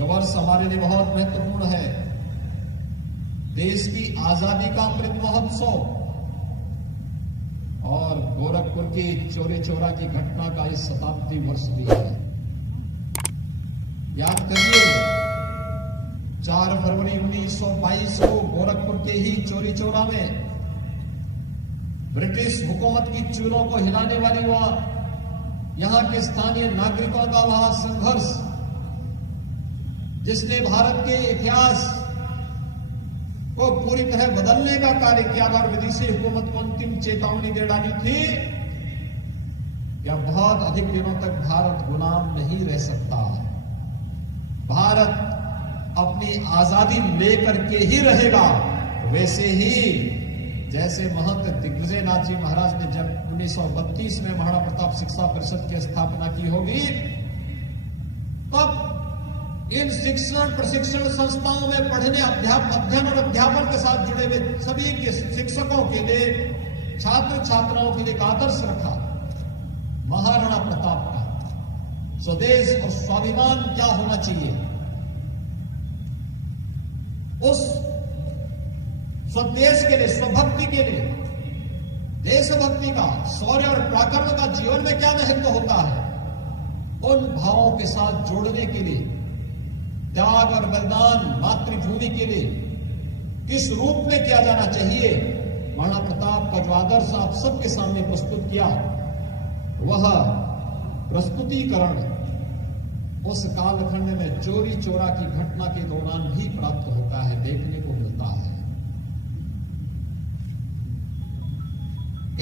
यह वर्ष हमारे लिए बहुत महत्वपूर्ण है। देश की आजादी का अमृत महोत्सव और गोरखपुर की चोरी चोरा की घटना का इस शताब्दी वर्ष भी है। याद करिए 4 फरवरी 1922 को गोरखपुर के ही चोरी चोरा में ब्रिटिश हुकूमत की चूलों को हिलाने वाली वह यहां के स्थानीय नागरिकों का वह संघर्ष, जिसने भारत के इतिहास को पूरी तरह बदलने का कार्य किया और विदेशी हुकूमत को अंतिम चेतावनी दे डाली थी कि बहुत अधिक दिनों तक भारत गुलाम नहीं रह सकता। भारत अपनी आजादी लेकर के ही रहेगा। वैसे ही जैसे महंत दिग्विजयनाथ जी महाराज ने जब 1932 में महाराणा प्रताप शिक्षा परिषद की स्थापना की होगी, तब इन शिक्षण प्रशिक्षण संस्थाओं में पढ़ने अध्ययन और अध्यापन के साथ जुड़े हुए सभी के शिक्षकों के लिए, छात्र छात्राओं के लिए एक आदर्श रखा महाराणा प्रताप का। स्वदेश और स्वाभिमान क्या होना चाहिए, उस स्वदेश के लिए, स्वभक्ति के लिए, देशभक्ति का, शौर्य और पराक्रम का जीवन में क्या महत्व होता है, उन भावों के साथ जोड़ने के लिए त्याग और बलिदान मातृभूमि के लिए किस रूप में किया जाना चाहिए, महाराणा प्रताप का जो आदर्श आप सबके सामने प्रस्तुत किया, वह प्रस्तुतिकरण उस कालखंड में चोरी चोरा की घटना के दौरान भी प्राप्त होता है, देखने को मिलता है।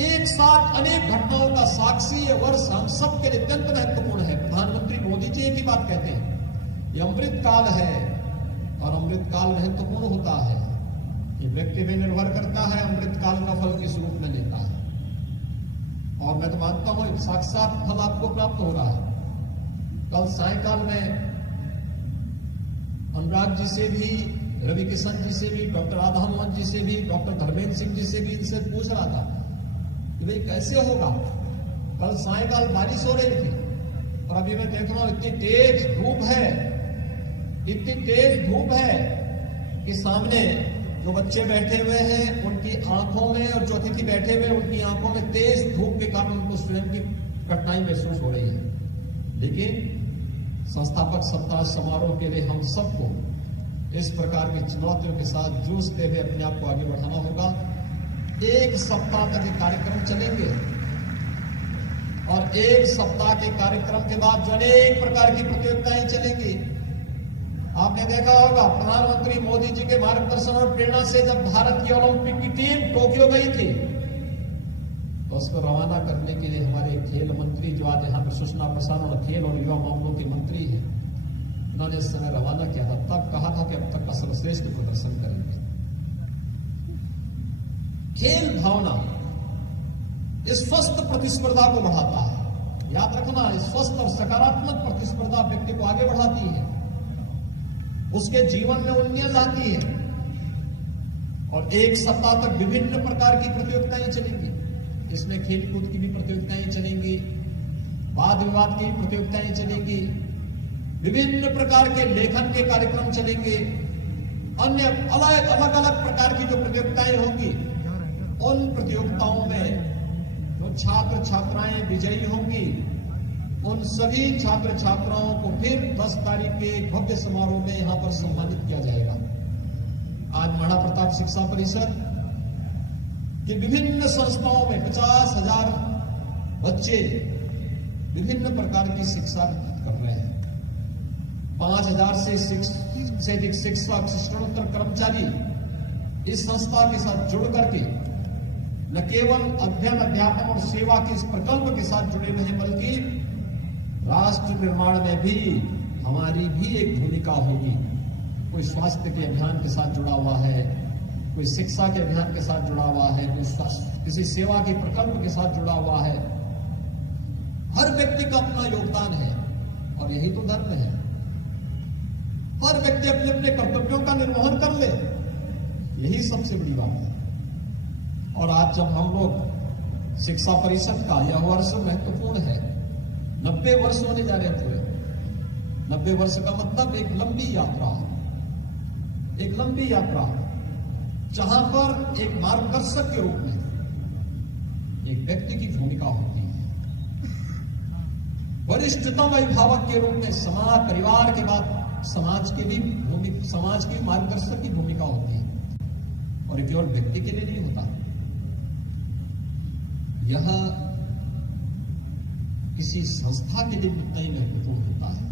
एक साथ अनेक घटनाओं का साक्षी ये वर्ष हम सबके लिए अत्यंत महत्वपूर्ण है। प्रधानमंत्री मोदी जी एक ही बात कहते हैं, ये अमृत काल है और अमृत काल महत्वपूर्ण होता है। ये व्यक्ति पे निर्भर करता है अमृत काल का फल किस रूप में लेता है। और मैं तो मानता हूं साक्षात फल आपको प्राप्त हो रहा है। कल सायकाल में अनुराग जी से भी, रवि किशन जी से भी, डॉक्टर राधा मोहन जी से भी, डॉक्टर धर्मेंद्र सिंह जी से भी इनसे पूछ रहा था कि भाई कैसे होगा। कल सायकाल बारिश हो रही थी और अभी मैं देख रहा हूं इतनी तेज धूप है, इतनी तेज धूप है कि सामने जो बच्चे बैठे हुए हैं उनकी आंखों में, और जो अतिथि बैठे हुए उनकी आंखों में तेज धूप के कारण उनको स्वयं की कठिनाई महसूस हो रही है। लेकिन संस्थापक सप्ताह समारोह के लिए हम सबको इस प्रकार की चुनौतियों के साथ जूझते हुए अपने आप को आगे बढ़ाना होगा। 1 सप्ताह तक ये कार्यक्रम चलेंगे और 1 सप्ताह के कार्यक्रम के बाद जो अनेक प्रकार की प्रतियोगिताएं चलेंगी। आपने देखा होगा प्रधानमंत्री मोदी जी के मार्गदर्शन और प्रेरणा से जब भारत की ओलंपिक की टीम टोक्यो गई थी, तो उसको रवाना करने के लिए हमारे खेल मंत्री जो आज यहाँ पर सूचना प्रसारण और खेल और युवा मामलों के मंत्री हैं, उन्होंने इस समय रवाना किया था। तब कहा था कि अब तक का सर्वश्रेष्ठ प्रदर्शन करेंगे। खेल भावना इस स्वस्थ प्रतिस्पर्धा को बढ़ाता है। याद रखना, इस स्वस्थ और सकारात्मक प्रतिस्पर्धा व्यक्ति को आगे बढ़ाती है, उसके जीवन में उन्नयन लाती है। और 1 सप्ताह तक विभिन्न प्रकार की प्रतियोगिताएं चलेंगी। इसमें खेल कूद की भी प्रतियोगिताएं चलेंगी, वाद विवाद की प्रतियोगिताएं चलेंगी, विभिन्न प्रकार के लेखन के कार्यक्रम चलेंगे, अन्य अलग अलग प्रकार की जो प्रतियोगिताएं होंगी, उन प्रतियोगिताओं में जो छात्र छात्राएं विजयी होंगी, उन सभी छात्र छात्राओं को फिर 10 तारीख के भव्य समारोह में यहां पर सम्मानित किया जाएगा। आज महाराणा प्रताप शिक्षा परिषद कि विभिन्न संस्थाओं में 50,000 बच्चे विभिन्न प्रकार की शिक्षा कर रहे हैं। 5,000 से अधिक शिक्षक, शिक्षणोत्तर कर्मचारी इस संस्था के साथ जुड़ करके न केवल अध्ययन, अध्यापन और सेवा के इस प्रकल्प के साथ जुड़े हुए हैं, बल्कि राष्ट्र निर्माण में भी हमारी भी एक भूमिका होगी। कोई स्वास्थ्य के अभियान के साथ जुड़ा हुआ है, कोई शिक्षा के अभियान के साथ जुड़ा हुआ है, कोई किसी सेवा के प्रकल्प के साथ जुड़ा हुआ है। हर व्यक्ति का अपना योगदान है और यही तो धर्म है। हर व्यक्ति अपने अपने कर्तव्यों का निर्वहन कर ले, यही सबसे बड़ी बात है। और आज जब हम लोग शिक्षा परिषद का यह वर्ष महत्वपूर्ण है, 90 वर्ष होने जा रहे हैं पूरे, 90 वर्ष का मतलब एक लंबी यात्रा, जहां पर एक मार्गदर्शक के रूप में एक व्यक्ति की भूमिका होती है। वरिष्ठतम अभिभावक के रूप में समाज, परिवार के बाद समाज की मार्गदर्शक की भूमिका होती है, और केवल व्यक्ति के लिए नहीं होता। यह किसी संस्था के लिए तय महत्वपूर्ण होता है।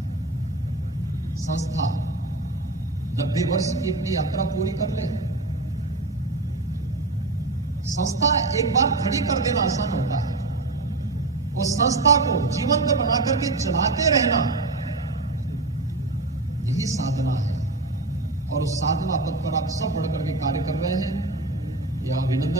संस्था 90 वर्ष की अपनी यात्रा पूरी कर ले। संस्था एक बार खड़ी कर देना आसान होता है, उस संस्था को जीवंत बना करके चलाते रहना, यही साधना है। और उस साधना पद पर आप सब बढ़ करके कार्य कर रहे हैं, यह अभिनंदन